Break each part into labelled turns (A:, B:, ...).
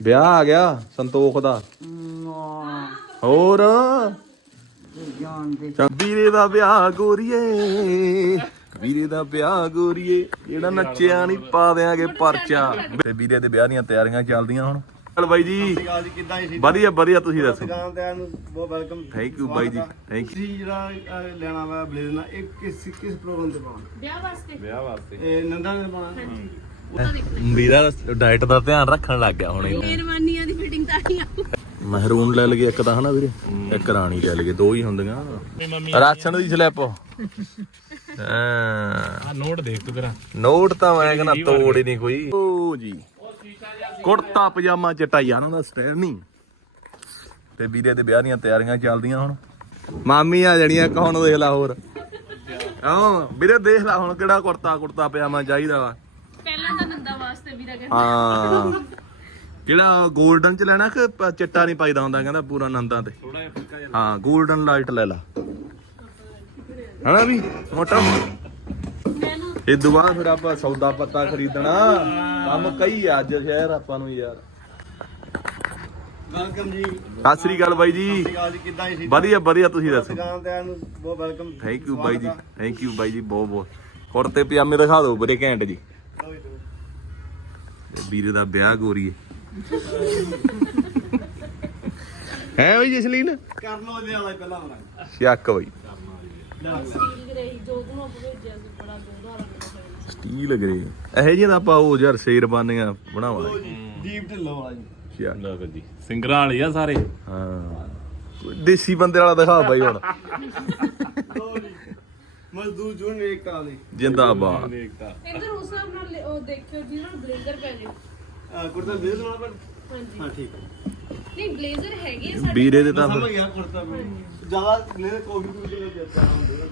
A: ਵਿਆਹ ਆ ਗਿਆ ਸੰਤੋਖ ਦਾ। ਹੋਰ ਵੀਰੇ ਦਾ ਵਿਆਹ ਗੋਰੀਏ, ਵੀਰੇ ਦਾ ਵਿਆਹ ਗੋਰੀਏ, ਜਿਹੜਾ ਨੱਚਿਆ ਨਹੀਂ ਪਾ ਦਿਆਂਗੇ ਪਰਚਾ। ਤੇ ਵੀਰੇ ਦੇ ਵਿਆਹ ਦੀਆਂ ਤਿਆਰੀਆਂ ਚੱਲਦੀਆਂ ਹੁਣ। ਚਲ ਬਾਈ ਜੀ ਵਧੀਆ ਵਧੀਆ, ਤੁਸੀਂ ਦੱਸੋ।
B: ਦੁਕਾਨ ਤੇ ਆਣ ਨੂੰ ਬਹੁਤ ਵੈਲਕਮ।
A: ਥੈਂਕ ਯੂ ਬਾਈ ਜੀ, ਥੈਂਕ ਯੂ।
B: ਤੁਸੀਂ ਜਿਹੜਾ ਲੈਣਾ ਵਾ ਬਲੇਜ਼ਰ ਨਾਲ ਇਹ ਕਿਸ ਪ੍ਰੋਗਰਾਮ ਤੇ ਪਾਉਣਾ? ਵਿਆਹ ਵਾਸਤੇ ਇਹ ਨੰਦਾ ਨੇ ਪਾਉਣਾ।
A: ਵੀਰਾ ਡਾਈਟ ਦਾ ਧਿਆਨ ਰੱਖਣ ਲੱਗ ਗਿਆ ਹੁਣ।
C: ਮਿਹਰਬਾਨੀਆਂ ਦੀ ਫਿਟਿੰਗ ਤਾਂ ਨਹੀਂ ਆ।
A: ਮਹਿਰੂਨ ਲੈ ਲਗੇ ਇੱਕ ਤਾਂ ਹਨਾ ਵੀਰੇ, ਇੱਕ ਰਾਣੀ ਲੈ ਲਗੇ, ਦੋ ਹੀ ਹੁੰਦੀਆਂ। ਰਾਸ਼ਨ ਦੀ ਸਲਿੱਪ ਹਾਂ
D: ਨੋਟ ਦੇਖ ਤੂੰ ਤੇਰਾ
A: ਨੋਟ ਤਾਂ ਮੈਂ ਕਹਿੰਦਾ ਤੋੜ ਹੀ ਨਹੀਂ ਕੋਈ। ਓ ਜੀ ਕੁੜਤਾ ਪਜਾਮਾ ਚਟਾਈਆ ਨਾ ਦਾ ਸਟਾਈਲ ਨਹੀਂ। ਤੇ ਵੀਰੇ ਦੇ ਵਿਆਹ ਦੀਆਂ ਤਿਆਰੀਆਂ ਚੱਲਦੀਆਂ ਹੁਣ। ਮਾਮੀ ਆ ਜਣੀਆਂ ਕੌਣ ਦੇਖ ਲਾ ਹੋਰ। ਹਾਂ ਵੀਰੇ ਦੇਖ ਲਾ ਹੁਣ ਕਿਹੜਾ ਕੁੜਤਾ ਪਜਾਮਾ ਚਾਹੀਦਾ ਵਾ।
C: ਪਹਿਲਾਂ ਤਾਂ ਨੰਦਾ ਵਾਸਤੇ ਵੀਰਾ ਕਹਿੰਦਾ
A: ਹਾਂ ਕਿਹੜਾ 골ਡਨ ਚ ਲੈਣਾ ਕਿ ਚਿੱਟਾ ਨਹੀਂ ਪਾਈਦਾ ਹੁੰਦਾ, ਕਹਿੰਦਾ ਪੂਰਾ ਨੰਦਾਂ ਤੇ। ਹਾਂ 골ਡਨ ਲਾਈਟ ਲੈ ਲਾ ਹਨਾ ਵੀ ਮੋਟਾ। ਇਹ ਤੋਂ ਬਾਅਦ ਫਿਰ ਆਪਾਂ ਸੌਦਾ ਪੱਤਾ ਖਰੀਦਣਾ। ਕੰਮ ਕਈ ਆ ਅੱਜ ਸ਼ਹਿਰ ਆਪਾਂ ਨੂੰ ਯਾਰ।
B: ਵੈਲਕਮ ਜੀ।
A: ਸਤਿ ਸ੍ਰੀ ਅਕਾਲ ਬਾਈ ਜੀ।
B: ਕਿੱਦਾਂ ਜੀ?
A: ਵਧੀਆ ਵਧੀਆ, ਤੁਸੀਂ ਦੱਸੋ।
B: ਦੁਕਾਨ ਤੇ ਆਣ ਨੂੰ ਬਹੁਤ ਵੈਲਕਮ।
A: ਥੈਂਕ ਯੂ ਬਾਈ ਜੀ, ਥੈਂਕ ਯੂ ਬਾਈ ਜੀ ਬਹੁਤ ਬਹੁਤ। ਕੁੜਤੇ ਪਜਾਮੇ ਦਿਖਾ ਦਿਓ ਬੜੇ ਘੈਂਟ ਜੀ। ਵੀਰੇ ਦਾ ਵਿਆਹ ਗੋਰੀਏ ਹੈ ਬਈ ਜਸਲੀਨ।
B: ਕਰ ਲੋ ਇਹਦੇ ਵਾਲਾ ਪਹਿਲਾਂ ਆਉਣਾ।
A: ਸ਼ੱਕ ਬਈ
C: ਸਟੀਲ ਗਰੇ ਜੋ ਨੂੰ ਭੇਜਿਆ ਸੀ ਬੜਾ ਦੋਹਰਾ ਲੱਗਦਾ।
A: ਸਟੀਲ ਗਰੇ ਇਹੋ ਜਿਹੀਆਂ ਤਾਂ ਆਪਾਂ ਉਹ ਯਾਰ ਸ਼ੇਰਬਾਨੀਆਂ ਬਣਾਵਾਂਗੇ।
B: ਦੀਪ ਢਿੱਲੋਂ ਵਾਲਾ ਜੀ।
D: ਲਓ ਜੀ ਸਿੰਗਰਾਂ ਵਾਲੇ ਆ ਸਾਰੇ।
A: ਹਾਂ ਦੇਸੀ ਬੰਦੇ ਵਾਲਾ ਦਿਖਾ ਬਾਈ ਹੁਣ।
B: ਮਜ਼ਦੂਰ ਜੁਨ ਏਕਤਾ ਵਾਲੇ
A: ਜਿੰਦਾਬਾਦ।
C: ਇੱਧਰ ਉਸ ਹਿਸਾਬ ਨਾਲ ਉਹ ਦੇਖਿਓ ਜਿਹਨਾਂ ਨੂੰ ਬਲੇਜ਼ਰ ਪੈ ਜੇ।
B: ਕੁੜਤਾ ਬਲੇਜ਼ਰ ਨਾਲ ਪਰ
C: ਹਾਂਜੀ
B: ਹਾਂ ਠੀਕ ਹੈ।
C: ਨਹੀਂ ਬਲੇਜ਼ਰ ਹੈਗੇ ਆ ਸਾਡੇ।
A: ਵੀਰੇ ਦੇ ਤਾਂ
B: ਸਮਝ
A: ਫਿਰ
B: ਗਿਆ ਕੁੜਤਾ ਜ਼ਿਆਦਾ ਬਲੇਜ਼ਰ ਕਾਫੀ ਕੁਝ ਦੇ ਜਿਆਦਾ ਹੁੰਦੇ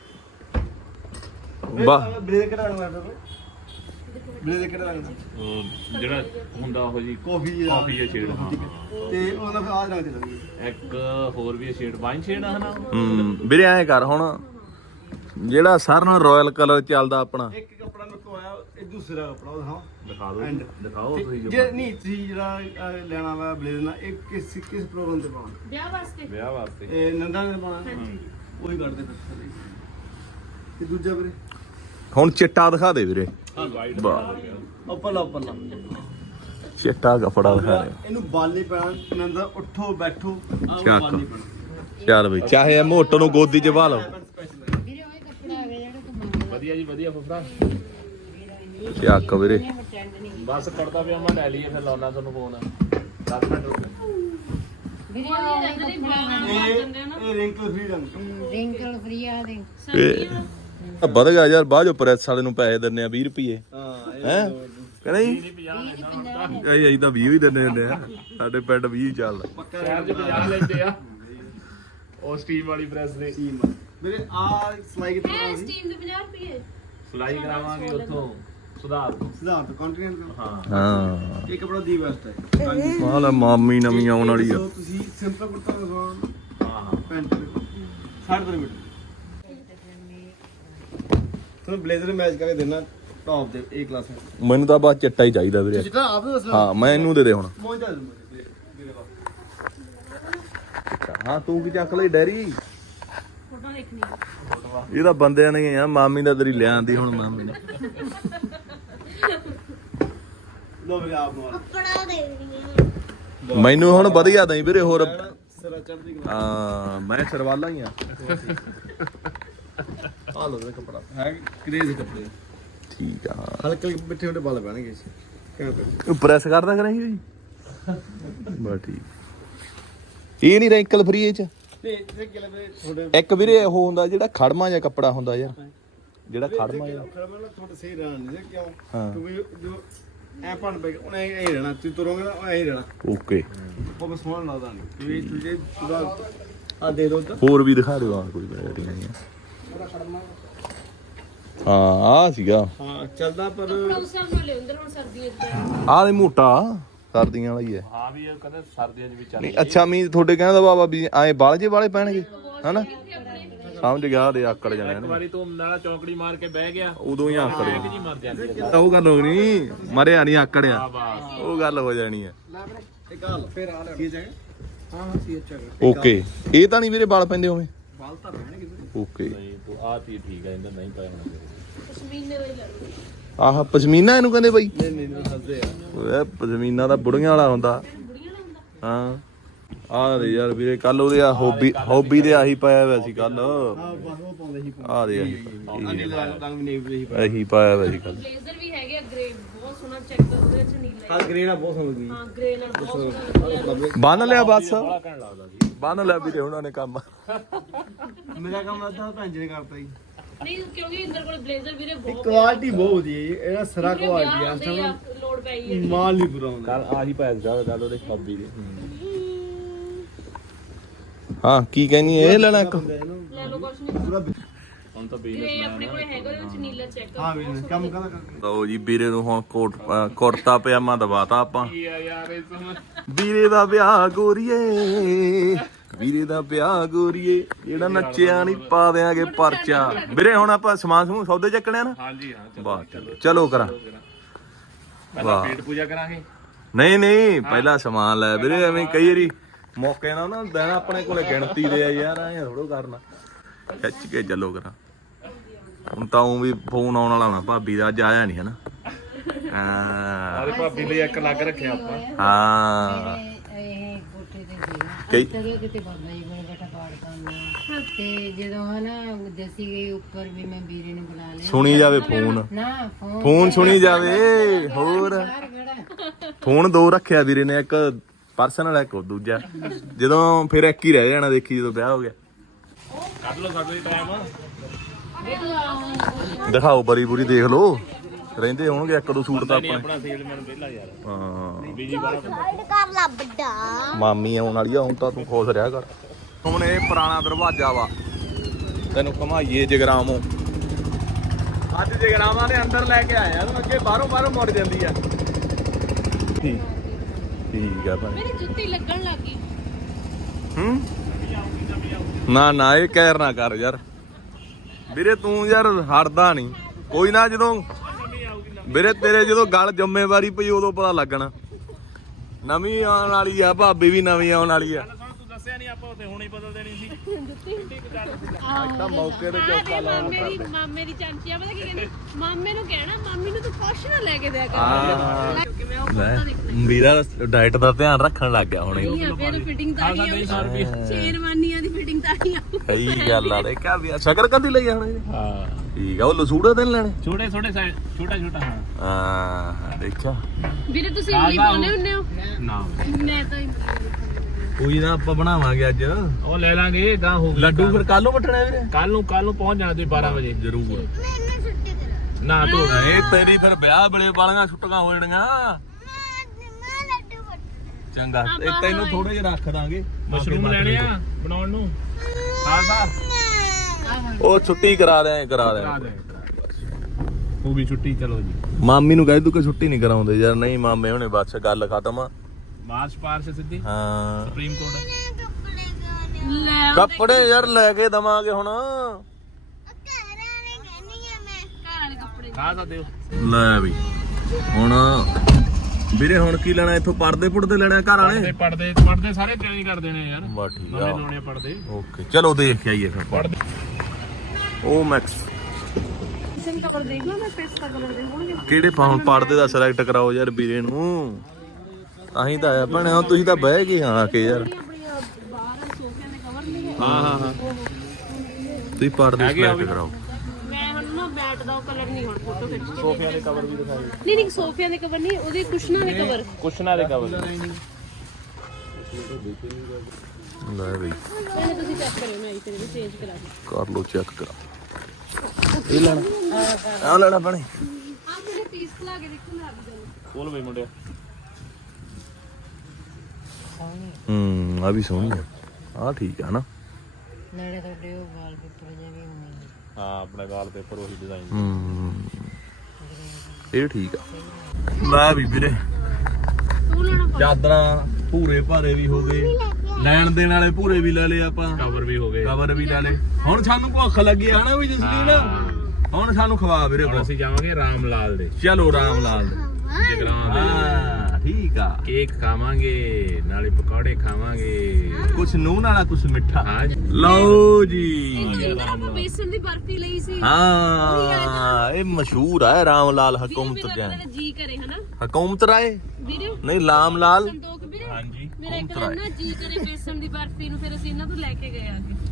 A: ਵਾਹ
B: ਬਲੇਜ਼ਰ ਕਿਹੜਾ ਰੰਗ ਦਾ? ਬਲੇਜ਼ਰ ਕਿਹੜਾ ਰੰਗ ਦਾ?
D: ਉਹ ਜਿਹੜਾ ਹੁੰਦਾ ਉਹ ਜੀ
B: ਕਾਫੀ
D: ਕਾਫੀ ਜਿਹਾ ਸ਼ੇਡ। ਹਾਂ
B: ਤੇ ਉਹਨਾਂ ਦਾ ਫਿਰ ਆਹ ਰੰਗ ਚੱਲਣਗੇ।
D: ਇੱਕ ਹੋਰ ਵੀ ਸ਼ੇਡ ਵਾਈਨ ਸ਼ੇਡ ਆ ਹਨਾ।
A: ਵੀਰੇ ਐਂ ਕਰ ਹੁਣ ਜਿਹੜਾ ਸਾਰਿਆਂ ਨਾਲ ਰਾਇਲ ਕਲਰ ਚੱਲਦਾ ਆਪਣਾ।
B: ਇੱਕ ਕੱਪੜਾ ਮੇਰੇ ਕੋਲ ਆਇਆ ਇਹ ਦੂਸਰਾ ਕੱਪੜਾ ਉਹ
D: ਦਿਖਾ ਦਿਓ
B: ਐਂਡ
D: ਦਿਖਾਓ ਤੁਸੀਂ
B: ਜੇ ਨਹੀਂ ਤੁਸੀਂ ਜਿਹੜਾ ਲੈਣਾ ਵਾ ਬਲੇਜ਼ਰ ਨਾਲ ਇਹ ਕਿਸ ਪ੍ਰੋਗਰਾਮ ਤੇ ਪਾਉਣਾ?
D: ਵਿਆਹ ਵਾਸਤੇ
B: ਇਹ ਨੰਦਾ ਨੇ ਪਾਉਣਾ। ਉਹੀ ਕੱਢਦੇ ਫਿਰ। ਤੇ ਦੂਜਾ ਵੀਰੇ
A: ਹੁਣ ਚਿੱਟਾ ਦਿਖਾ ਦੇ ਵੀਰੇ।
D: ਵਾਈਟ
A: ਵਾਹ
B: ਉੱਪਰਲਾ
A: ਚਿੱਟਾ ਕਪੜਾ ਦਿਖਾ ਦੇ।
B: ਇਹਨੂੰ ਬਾਲ ਨਹੀਂ ਪੈਣਾ। ਨੰਦਾ ਉੱਠੋ ਬੈਠੋ ਆਹ
A: ਚੱਕ।
B: ਬਾਲ ਨਹੀਂ ਪੈਣਾ।
A: ਚੱਲ ਬਈ ਚਾਹੇ ਇਹ ਮੋਟੋ ਨੂੰ ਗੋਦੀ 'ਚ ਪਾ ਲਓ।
D: ਵਧੀਆ ਜੀ ਵਧੀਆ ਫੁੱਫੜਾ।
A: ਚੱਕ ਵੀਰੇ
D: ਬਸ ਕਰਦਾ ਪਿਆ ਮੈਂ ਲੈ ਲਈਏ ਫਿਰ ਲਾਉਣਾ ਤੁਹਾਨੂੰ ਫੋਨ 10 ਮਿੰਟ ਰੁਕ।
B: ਇਹ ਰਿੰਕਲ ਫ੍ਰੀ ਰੰਗ।
A: ਇਹ ਵਧ ਗਿਆ ਯਾਰ। ਬਾਅਦ ਚੋਂ ਪ੍ਰੈਸ ਵਾਲੇ ਨੂੰ ਪੈਸੇ ਦਿੰਨੇ ਆ 20 ਰੁਪਏ
B: ਹਾਂ
A: ਹੈ ਕਹਿੰਦਾ ਜੀ। ਅਸੀਂ ਤਾਂ 20 ਵੀ ਦਿੰਨੇ ਹੁੰਦੇ ਆ। ਸਾਡੇ ਪਿੰਡ 20 ਚੱਲਦਾ।
D: ਸ਼ਹਿਰ 'ਚ 50 ਲੈਂਦੇ ਆ ਉਹ ਸਟੀਮ ਵਾਲੀ ਪ੍ਰੈਸ ਦੇ।
B: ਮੇਰੇ ਆ ਸਲਾਈ ਕਿੱਥੇ
C: ਇਹ
B: ਕਰਾਉਣੀ?
C: ਸਟੀਮ ਦੇ 50 ਰੁਪਏ।
D: ਸਿਲਾਈ ਕਰਾਵਾਂਗੇ ਉੱਥੋਂ ਸੁਧਾਰ ਤੋਂ।
B: ਸਿਧਾਰਥ ਕੰਟੀਨੈਂਟ।
D: ਹਾਂ
A: ਹਾਂ
B: ਇਹ ਕੱਪੜਾ ਦੀ ਬੈਸਟ ਹੈ।
A: ਮਾਲ ਮਾਮੀ ਨਵੀਂ ਆਉਣ ਵਾਲੀ ਆ।
B: ਤੁਸੀਂ ਸਿੰਪਲ ਕੁੜਤਾ ਲਗਾਉਣਾ
D: ਹਾਂ
B: ਪੈਂਟ 3.5 ਮੀਟਰ। ਤੁਹਾਨੂੰ ਬਲੇਜ਼ਰ ਮੈਚ ਕਰਕੇ ਦੇਣਾ ਟੌਪ ਦੇ A ਕਲਾਸ ਹੈ।
A: ਮੈਨੂੰ ਤਾਂ ਬਸ ਚਿੱਟਾ ਹੀ ਚਾਹੀਦਾ ਵੀਰੇ।
B: ਜਿੱਦਾਂ ਆਪ ਨੂੰ ਦੱਸਣਾ
A: ਹਾਂ ਮੈਂ ਇਹਨੂੰ ਦੇ ਦੇ ਹੁਣ।
B: ਪਹੁੰਚਾ ਦੇ
A: ਹਾਂ ਤੂੰ ਕੀ ਚੱਕ ਲਈ ਡੈਰੀ।
C: ਫੋਟੋ ਦੇਖਣੀ ਆ।
A: ਇਹ ਤਾਂ ਬੰਦਿਆਂ ਨੇ ਆ। ਮਾਮੀ ਦਾ ਤੇਰੀ ਲਿਆਂਦੀ ਹੁਣ ਮਾਮੀ ਨੇ।
B: ਲੋ ਵੀਰੇ ਆਪ ਨੂੰ
C: ਕੱਪੜਾ ਦੇ
A: ਮੈਨੂੰ ਹੁਣ ਵਧੀਆ ਦਈ ਵੀਰੇ ਹੋਰ।
B: ਸਿਰਾ ਚੜਦੀ
A: ਹਾਂ ਮੈਂ ਸਰਵਾਲਾ ਹੀ ਆ।
B: ਆ ਲੋ ਵੀਰੇ ਕੱਪੜਾ ਹੈ ਕ੍ਰੇਜ਼ ਕੱਪੜੇ।
A: ਠੀਕ ਆ।
B: ਹਲਕੇ ਮਿੱਠੇ ਮਿੱਠੇ ਬਾਲ ਪੈਣਗੇ ਇਸ ਕਿਵੇਂ ਪੈ
A: ਪ੍ਰੈਸ ਕਰਦਾ ਕਰਾਂ ਜੀ ਬਸ ਠੀਕ। ਇਹ ਨਹੀਂ ਰੈਂਕਲ ਫਰੀ ਇਹ ਚ।
B: ਤੇ ਇਹ ਕਿਲੇ ਵੀਰੇ ਤੁਹਾਡੇ
A: ਇੱਕ ਵੀਰੇ ਉਹ ਹੁੰਦਾ ਜਿਹੜਾ ਖੜਮਾ ਜਿਹਾ ਕੱਪੜਾ ਹੁੰਦਾ ਯਾਰ, ਜਿਹੜਾ ਖੜਮਾ ਜਿਹਾ।
B: ਖੜਮਾ ਤੁਹਾਡੇ ਸਹੀ ਰਹਿਣਾ ਨਹੀਂ ਕਿਉਂ?
A: ਹਾਂ।
B: ਕਿਉਂਕਿ ਜੋ ਐ ਭਣ ਪੈ ਉਹਨੇ ਐ ਹੀ ਰਹਿਣਾ। ਤੁਸੀਂ ਤੁਰੋਗੇ ਨਾ ਐ ਹੀ ਰਹਿਣਾ।
A: ਓਕੇ
B: ਉਹ ਬਸ ਸੋਹਣਾ ਲੱਗਦਾ ਨਹੀਂ। ਕਿਉਂਕਿ ਤੁਸੀਂ ਪੂਰਾ ਆ ਦੇ ਦੋ ਤਾਂ
A: ਹੋਰ ਵੀ ਦਿਖਾ ਦਿਓ ਆ ਕੋਈ ਵੈਰਾਈਟੀਆਂ ਜਿਹੀਆਂ। ਹਾਂ ਆ ਸੀਗਾ
B: ਹਾਂ ਚੱਲਦਾ ਪਰ
C: ਕੱਪੜਾ ਉਸ ਹਿਸਾਬ ਨਾਲ ਲਿਆਉਂਦੇ ਹੁਣ ਸਰਦੀਆਂ ਚ।
A: ਆਹ ਨਹੀਂ ਮੋਟਾ ਸਰਦੀਆਂ ਵਾਲਾ ਹੀ ਹੈ।
D: ਹਾਂ ਵੀ ਇਹ ਕਹਿੰਦੇ ਸਰਦੀਆਂ 'ਚ ਵੀ ਚੱਲ।
A: ਨਹੀਂ ਅੱਛਾ ਮੀ ਤੁਹਾਡੇ ਕਹਿੰਦਾ ਬਾਬਾ ਵੀ ਐ ਬਾਲ ਜੇ ਵਾਲੇ ਪੈਣਗੇ ਹਨਾ। ਸਮਝ ਗਿਆ ਦੇ ਆਕੜ ਜਾਣੇ
D: ਇੱਕ
A: ਨੇ
D: ਵਾਰੀ ਤੂੰ ਨਾਲ ਚੌਂਕੜੀ ਮਾਰ ਕੇ ਬਹਿ ਗਿਆ
A: ਉਦੋਂ ਹੀ ਆਕੜ
D: ਇੱਕ ਜੀ ਮਰ ਜਾਂਦੀ ਹੈ
A: ਉਹ ਗੱਲ ਹੋ ਨਹੀਂ ਮਰਿਆ ਨਹੀਂ ਆਕੜਿਆ
D: ਬਸ
A: ਉਹ ਗੱਲ ਹੋ ਜਾਣੀ ਹੈ
B: ਇੱਕ ਹਾਲ ਫਿਰ ਆ ਲੈ ਠੀਕ ਹੈ ਹਾਂ ਹਾਂ ਸੀ ਅੱਛਾ
A: ਓਕੇ ਇਹ ਤਾਂ ਨਹੀਂ ਵੀਰੇ ਵਾਲ ਪੈਂਦੇ ਹੋਵੇਂ
B: ਬਾਲ ਤਾਂ ਰਹਿਣੇ ਕਿਤੇ
A: ਓਕੇ
D: ਨਹੀਂ ਤੂੰ ਆ ਚੀਜ਼ ਠੀਕ ਹੈ ਇਹਦਾ ਨਹੀਂ ਪਾਇਆ ਹੋਣਾ
C: ਪਸ਼ਮੀਨੇ ਦਾ ਹੀ ਲੈ ਲਓ
A: ਆਹ ਪਸ਼ਮੀਨਾ ਇਹਨੂੰ ਕਹਿੰਦੇ ਬਾਈ
B: ਨਹੀਂ ਨਹੀਂ ਹੱਸਦੇ ਆ
A: ਓਏ ਪਸ਼ਮੀਨਾ ਤਾਂ ਬੁੜੀਆਂ ਵਾਲਾ ਹੁੰਦਾ
C: ਬੁੜੀਆਂ ਦਾ ਹੁੰਦਾ
A: ਹਾਂ ਆਹ ਦੇ ਯਾਰ ਵੀਰੇ ਕੱਲ ਉਹਦੇ ਆ ਹੌਬੀ ਦੇ ਆਹੀ ਪਾਇਆ ਹੋਇਆ ਸੀ ਕੱਲ
B: ਹਾਂ ਬਸ ਉਹ ਪਾਉਂਦੇ ਸੀ
A: ਆਹ ਦੇ
B: ਅਨਿਲ ਰੰਗ ਵੀ ਨਹੀਂ ਸੀ
A: ਆਹੀ ਪਾਇਆ ਹੋਇਆ ਸੀ ਕੱਲ
C: ਬਲੇਜ਼ਰ ਵੀ ਹੈਗੇ ਆ ਗ੍ਰੇ ਬਹੁਤ ਸੋਹਣਾ ਚੈੱਕ ਕਰ ਉਹਦੇ ਚ ਨੀਲਾ
B: ਹਾਂ ਗ੍ਰੇ ਨਾਲ ਬਹੁਤ ਸਮਝ ਗਈ
C: ਹਾਂ ਗ੍ਰੇ ਨਾਲ ਬਹੁਤ ਸੋਹਣਾ
A: ਬੰਨ ਲਿਆ ਬਸ
D: ਬੜਾ ਕਹਿਣ ਲੱਗਦਾ ਸੀ
A: ਬੰਨ ਲਿਆ ਵੀਰੇ ਉਹਨਾਂ ਨੇ ਕੰਮ
B: ਮੇਰਾ ਕੰਮ ਅੱਧਾ ਭੈਣ ਜੀ ਨੇ ਕਰਤਾ ਜੀ
C: ਨਹੀਂ ਕਿਉਂਕਿ ਇੰਦਰ ਕੋਲ ਬਲੇਜ਼ਰ ਵੀਰੇ ਬਹੁਤ
B: ਕੁਆਲਿਟੀ ਬਹੁਤ ਵਧੀਆ ਜੀ ਇਹਦਾ ਸਰਾ
C: ਵੀਰੇ
B: ਕੁਆਲਿਟੀ
C: ਵਿਆਹ
B: ਆ
C: ਹੁੰਦੇ ਆ, ਲੋੜ ਪੈ ਗਈ ਹੈ
B: ਮਾਲ ਨਹੀਂ ਪੂਰਾ ਹੁੰਦਾ
D: ਕੱਲ ਆਹੀ ਪਾਇਆ ਸੀ ਕੱਲ ਉਹਦੇ ਖੱਬੀ ਦੇ
A: ਹਾਂ ਕੀ ਕਹਿੰਨੀ ਇਹ ਲੈਣਾ ਇੱਕ
C: ਲੈ ਲਓ ਕੁਛ ਨਹੀਂ
B: ਪੂਰਾ
D: ਹੁਣ ਤਾਂ
C: ਗ੍ਰੇ ਆਪਣੇ ਕੋਲੇ ਹੈਗਾ ਉਹਦੇ ਵਿੱਚ ਨੀਲਾ ਚੈੱਕ
B: ਹਾਂ ਵੀ ਕੰਮ ਕਾਹਦਾ ਕਰਦੇ
A: ਲਓ ਜੀ ਵੀਰੇ ਨੂੰ ਹੁਣ ਕੁੜਤਾ ਪਜਾਮਾ ਦਵਾਤਾ ਆਪਾਂ
D: ਕੀ ਆ ਯਾਰ ਇਹ ਸਮਝ
A: ਵੀਰੇ ਦਾ ਵਿਆਹ ਗੋਰੀਏ ਵੀਰੇ ਦਾ ਵਿਆਹ ਗੋਰੀਏ ਜਿਹੜਾ ਨੱਚਿਆ ਨਹੀਂ ਪਾ ਦਿਆਂਗੇ ਪਰਚਾ ਵੀਰੇ ਹੁਣ ਆਪਾਂ ਸਮਾਨ ਸਮੂਹ ਸੌਦੇ ਚੱਕਣੇ ਆ ਨਾ
D: ਹਾਂਜੀ ਹਾਂ
A: ਵਾਹ ਚਲੋ ਕਰਾਂ
D: ਪਹਿਲਾਂ ਪੇਟ ਪੂਜਾ ਕਰਾਂਗੇ
A: ਨਹੀਂ ਪਹਿਲਾਂ ਸਮਾਨ ਲੈ ਵੀਰੇ ਐਵੇਂ ਕਈ ਵਾਰੀ ਮੌਕੇ ਨਾਲ ਨਾ ਦੇਣਾ ਆਪਣੇ ਕੋਲੇ ਗਿਣਤੀ ਦੇ ਆ ਯਾਰ ਐ ਥੋੜੋ ਕਰਨਾ ਖਿੱਚ ਕੇ ਚੱਲੋ ਕਰਾਂ ਹੁਣ ਤਾਂ ਉਹ ਵੀ ਫੋਨ ਆਉਣ ਵਾਲਾ ਹੋਣਾ ਭਾਬੀ ਦਾ ਅੱਜ ਆਇਆ ਨਹੀਂ ਹਨਾ ਹਾਂ
D: ਅਰੇ ਭਾਬੀ ਲਈ ਇੱਕ ਲੱਗ ਰੱਖਿਆ ਆਪਾਂ
A: ਹਾਂ
E: ਇਹ ਕੋਠੇ ਤੇ ਸੀਗਾ
A: ਕਈ
E: ਤਦੋਂ ਕਿਤੇ ਬਾਬਾ ਜੀ ਕੋਲ ਬੈਠਾ ਪਾੜ ਕਰਨਾ ਤੇ ਜਦੋਂ ਹਨਾ ਦੱਸੀ ਗਈ ਉੱਪਰ ਵੀ ਮੈਂ ਵੀਰੇ ਨੂੰ ਬੁਲਾ ਲਿਆ
A: ਸੁਣੀ ਜਾਵੇ ਫੋਨ
E: ਨਾ
A: ਫੋਨ ਸੁਣੀ ਜਾਵੇ ਹੋਰ
E: ਬਾਹਰ ਖੜਾ
A: ਫੋਨ ਦੋ ਰੱਖਿਆ ਵੀਰੇ ਨੇ ਇੱਕ ਪਰਸਨਲ ਇੱਕ ਦੂਜਾ ਜਦੋਂ ਫਿਰ ਇੱਕ ਹੀ ਰਹਿ ਜਾਣਾ ਦੇਖੀ ਜਦੋਂ ਵਿਆਹ ਹੋ ਗਿਆ
D: ਕੱਢ ਲਓ ਸਾਡੇ ਟਾਈਮ
A: ਦਿਖਾਓ ਬਰੀ ਬੁਰੀ ਦੇਖ ਲਓ ਰਹਿੰਦੇ ਹੋਣਗੇ ਇੱਕ ਦੋ ਸੂਟ ਤਾਂ ਆਪਣੇ
D: ਆਪਣਾ ਸੇਲਮੈਨ ਪਹਿਲਾਂ ਯਾਰ
A: ਹਾਂ
D: ਬੀਜੀ ਵਾਲਾ
F: ਕਰ ਲਾ ਵੱਡਾ
A: ਮਾਮੀ ਆਉਣ ਵਾਲੀ ਆ ਹੁਣ ਤਾਂ ਤੂੰ ਖੁਸ਼ ਰਿਹਾ ਕਰ ਹੁਣ ਇਹ ਪੁਰਾਣਾ ਦਰਵਾਜ਼ਾ ਵਾ ਤੈਨੂੰ ਘਮਾਈਏ ਜਗਰਾਮੋਂ ਅੱਜ ਜਗਰਾਮਾਂ ਦੇ ਅੰਦਰ ਲੈ ਕੇ ਆਇਆ ਤੂੰ ਅੱਗੇ ਬਾਹਰੋਂ ਮੁੜ ਜਾਂਦੀ ਆ ਠੀਕ ਆ ਭਾਈ
C: ਮੇਰੀ ਜੁੱਤੀ ਲੱਗਣ ਲੱਗ ਗਈ
A: ਹੂੰ ਨਾ ਇਹ ਕਹਿਰ ਨਾ ਕਰ ਯਾਰ ਵੀਰੇ ਤੂੰ ਯਾਰ ਹਟਦਾ ਨਹੀਂ ਕੋਈ ਨਾ ਜਦੋਂ ਵੀਰੇ ਤੇਰੇ ਜਦੋਂ ਗੱਲ ਜ਼ਿੰਮੇਵਾਰੀ ਪਈ ਉਦੋਂ ਪਤਾ ਲੱਗਣਾ ਨਵੀਂ ਆਉਣ ਵਾਲੀ ਆ ਭਾਬੀ ਵੀ ਨਵੀਂ ਆਉਣ ਵਾਲੀ ਆ
D: ਤੂੰ ਦੱਸਿਆ ਨਹੀਂ ਆਪਾਂ ਉੱਥੇ ਹੁਣੇ ਬਦਲ ਦੇਣੀ ਸੀ
A: ਤਾਂ ਮੌਕੇ ਤੇ ਚੌਕਾ ਲਾਉਣਾ
C: ਮਾਮੇ ਦੀ ਚਾਂਚੀ ਆ ਪਤਾ ਕੀ ਕਹਿੰਦੀ ਮਾਮੇ ਨੂੰ ਕਹਿਣਾ ਮਾਮੀ ਨੂੰ ਤੂੰ ਕੁਛ ਨਾ ਲੈ ਕੇ ਦਿਆ ਕਰ
A: ਹਾਂ
C: ਕਿ ਮੈਂ ਉਹ
A: ਲੈ
C: ਫੋਟੋ ਦੇਖਣੀ
A: ਵੀਰਾ ਡਾਈਟ ਦਾ ਧਿਆਨ ਰੱਖਣ ਲੱਗ ਗਿਆ ਹੁਣ ਇਹ
C: ਨਹੀਂ ਆ ਫਿਰ ਫਿਟਿੰਗ ਤਾਂ ਹੀ ਆ ਸ਼ੇਰਵਾਨੀਆਂ ਦੀ ਫਿਟਿੰਗ ਤਾਂ ਹੀ ਆ
A: ਸਹੀ ਗੱਲ ਆ ਦੇਖਿਆ ਵੀ ਸ਼ਕਰ ਕੰਦੀ ਲਈ ਹੁਣ ਇਹ
D: ਹਾਂ
A: ਠੀਕ ਆ ਉਹ ਲਸੂੜਾ ਤੇ ਨੀ ਲੈਣੇ
D: ਛੋਟੇ ਛੋਟਾ
A: ਹਾਂ ਦੇਖਿਆ
C: ਵੀਰੇ ਤੁਸੀਂ ਇਮਲੀ ਪਾਉਨੇ ਹੁੰਨੇ ਹੋ
D: ਨਾ
C: ਮੈਂ ਤਾਂ ਇਮਲੀ
A: ਕੋਈ ਨਾ ਆਪਾਂ ਬਣਾਵਾਂਗੇ ਅੱਜ
D: ਉਹ ਲੈ ਲਾਂਗੇ ਗਾਂ ਹੋ ਗਈ
A: ਲੱਡੂ ਫਿਰ ਕੱਲ ਨੂੰ ਵਟਣੇ ਵੀਰੇ
D: ਕੱਲ ਨੂੰ ਪਹੁੰਚ ਜਾਣਾ ਤੁਸੀਂ 12 ਵਜੇ
A: ਜ਼ਰੂਰ
F: ਮੈਨੂੰ ਛੁੱਟੀ ਕਰਾ
D: ਨਾ ਤੂੰ
A: ਇਹ ਤੇਰੀ ਫਿਰ ਵਿਆਹ ਵੇਲੇ ਵਾਲੀਆਂ ਛੁੱਟੀਆਂ ਹੋ ਜਾਣੀਆਂ
F: ਮੈਂ ਲੱਡੂ ਵੱਟ
A: ਚੰਗਾ ਇਹ ਤੈਨੂੰ ਥੋੜੇ ਜਿਹਾ ਰੱਖ ਦਾਂਗੇ
D: ਮਸ਼ਰੂਮ ਲੈਣੇ ਆ ਬਣਾਉਣ ਨੂੰ ਹਾਂ
A: ਉਹ ਛੁੱਟੀ ਕਰਾ ਦੇ
D: ਹੋ ਗਈ ਛੁੱਟੀ ਚਲੋ ਜੀ
A: ਮਾਮੀ ਨੂੰ ਕਹਿ ਦੂ ਕਿ ਛੁੱਟੀ ਨਹੀਂ ਕਰਾਉਂਦੇ ਯਾਰ ਨਹੀਂ ਮਾਮੇ ਹੁਣੇ ਬਸ ਗੱਲ ਖਤਮ ਆ
D: ਮਾਰਚ ਪਾਰ ਸੇ ਸਿੱਧੀ
A: ਹਾਂ
D: ਸੁਪਰੀਮ ਕੋਰਟ
F: ਕੱਪੜੇ ਗਾਣੇ
C: ਲੈ
A: ਕੱਪੜੇ ਯਾਰ ਲੈ ਕੇ ਦਵਾਂਗੇ ਹੁਣ
F: ਘਰ ਆਣੇ ਕਹਿੰਦੀ ਆ ਮੈਂ
C: ਘਰ ਵਾਲੇ ਕੱਪੜੇ
D: ਖਾ ਸਕਦੇ ਹੋ
A: ਲੈ ਵੀ ਹੁਣ ਵੀਰੇ ਹੁਣ ਕੀ ਲੈਣਾ ਇੱਥੋਂ ਪਰਦੇ ਪੁਰਦੇ ਲੈਣਾ ਘਰ ਵਾਲੇ
D: ਪੜਦੇ ਸਾਰੇ ਚੇਂਜ ਕਰ ਦੇਣੇ ਯਾਰ
A: ਬਾ ਠੀਕ
D: ਨਵੇਂ
A: ਆ
D: ਲਾਉਣੇ ਪੜਦੇ
A: ਓਕੇ ਚਲੋ ਦੇਖ ਕੇ ਆਈਏ ਫਿਰ
D: ਪੜਦੇ
A: ਉਹ ਮੈਕਸ
C: ਕਿਸੇ ਨੂੰ ਕਲਰ ਦੇਖ ਲਓ ਮੈਂ ਪਿਸਤਾ ਕਲਰ ਦੇ ਹੋਣਗੇ
A: ਕਿਹੜੇ ਪਰਦੇ ਦਾ ਸਿਲੈਕਟ ਕਰਾਓ ਯਾਰ ਵੀਰੇ ਨੂੰ ਤਾਂ ਹੀ ਤਾਂ ਆਇਆ ਭੈਣੇ ਹੁਣ ਤੁਸੀਂ ਤਾਂ ਬਹਿ ਗਏ ਆ ਕੇ ਯਾਰ
C: ਆਪਣੀਆਂ ਬਾਹਰ ਸੋਫਿਆਂ ਦੇ ਕਵਰ ਨਹੀਂ
A: ਹਾਂ ਤੁਸੀਂ ਪਰਦੇ ਸਿਲੈਕਟ ਕਰਾਓ
C: ਮੈਂ ਹੁਣ ਨਾ ਬੈਟ ਦਾ ਉਹ ਕਲਰ ਨਹੀਂ ਹੁਣ ਫੋਟੋ ਖਿੱਚ ਕੇ
D: ਸੋਫਿਆਂ ਦੇ ਕਵਰ ਵੀ ਦਿਖਾਓ
C: ਨਹੀਂ ਸੋਫਿਆਂ ਦੇ ਕਵਰ ਨਹੀਂ ਉਹਦੇ ਕੁਸ਼ਨਾਂ ਦੇ ਕਵਰ
D: ਕੁਸ਼ਨਾਂ ਦੇ ਕਵਰ
A: ਲੈ ਬਈ
C: ਇਹਨੇ ਤੁਸੀਂ ਚੈੱਕ ਕਰਿਓ ਮੈਂ ਇੱਥੇ ਵੀ ਚੇਂਜ ਕਰਾ ਦੂੰ
A: ਕਰ ਲੋ ਚੈੱਕ ਕਰਾ ਇਹ ਲੈਣਾ ਆ ਲੈਣਾ ਭੈਣੇ
C: ਆ ਜਿਹੜੇ ਪੀਸ ਲਾ ਕੇ ਦੇਖੋ ਮੈਂ ਆਪ ਜਾਨੂੰ
D: ਖੋਲ ਬਈ ਮੁੰਡਿਆ
A: ਆ ਵੀ ਸੋਹਣੀ ਆ ਆ ਠੀਕ ਆ ਨਾ
E: ਨਾਲੇ ਤੁਹਾਡੇ ਉਹ ਵਾਲ ਪੇਪਰ ਜਿਹਾ ਵੀ ਹੋਣੇ
D: ਹਾਂ ਆਪਣੇ ਵਾਲ ਪੇਪਰ ਉਹੀ ਡਿਜ਼ਾਈਨ
A: ਇਹ ਠੀਕ ਆ ਲੈ ਵੀ ਵੀਰੇ
C: ਤੂੰ ਲੈਣਾ
A: ਚਾਦਰਾਂ ਭੂਰੇ ਭਾਰੇ ਵੀ ਹੋ ਗਏ ਲੈਣ ਦੇਣ ਵਾਲੇ ਭੂਰੇ ਵੀ ਲੈ ਲਏ ਆਪਾਂ,
D: ਕਵਰ ਵੀ ਹੋ ਗਏ।
A: ਕਵਰ ਵੀ ਲੈ ਲਏ। ਹੁਣ ਸਾਨੂੰ ਭੁੱਖ ਲੱਗੀ ਆ ਹਨਾ ਵੀ ਜਸਲੀਨ, ਹੁਣ ਸਾਨੂੰ ਖਵਾ ਵੀਰੇ
D: ਹੁਣ
A: ਕੁਛ।
D: ਅਸੀਂ ਜਾਵਾਂਗੇ ਰਾਮ ਲਾਲ ਦੇ,
A: ਚਲੋ ਰਾਮ ਲਾਲ ਦੇ।
D: ਜਗਰਾਂ ਦੇ।
A: ਹਾਂ ਠੀਕ ਆ।
D: ਕੇਕ ਖਾਵਾਂਗੇ ਨਾਲੇ ਪਕੌੜੇ ਖਾਵਾਂਗੇ।
A: ਕੁਛ ਨੂਨ ਵਾਲਾ ਕੁਛ ਮਿੱਠਾ।
D: ਹਾਂ ਜੀ।
A: ਲਓ ਜੀ।
C: ਆਪਾਂ ਬੇਸਨ ਦੀ ਬਰਫੀ ਲਈ ਸੀ।
A: ਹਾਂ ਇਹ ਮਸ਼ਹੂਰ ਹੈ ਰਾਮ ਲਾਲ ਹਕੂਮਤ
C: ਮੇਰਾ
A: ਗੈਂਗ।
C: ਜੀ ਕਰੇ ਹਨਾ
A: ਹਕੂਮਤ ਰਾਏ
C: ਵੀਰੇ,
A: ਨਹੀਂ ਲਾਮ ਲਾਲ।
C: ਸੰਤੋਖ ਵੀਰੇ।
A: ਹਾਂਜੀ
C: ਮੇਰਾ ਇੱਕ ਦਿਨ ਨਾ ਜੀ ਕਰੇ ਬੇਸਨ ਦੀ ਬਰਫੀ ਨੂੰ, ਫਿਰ ਅਸੀਂ ਇਹਨਾਂ ਤੋਂ ਲੈ ਕੇ ਗਏ ਆ ਕੇ।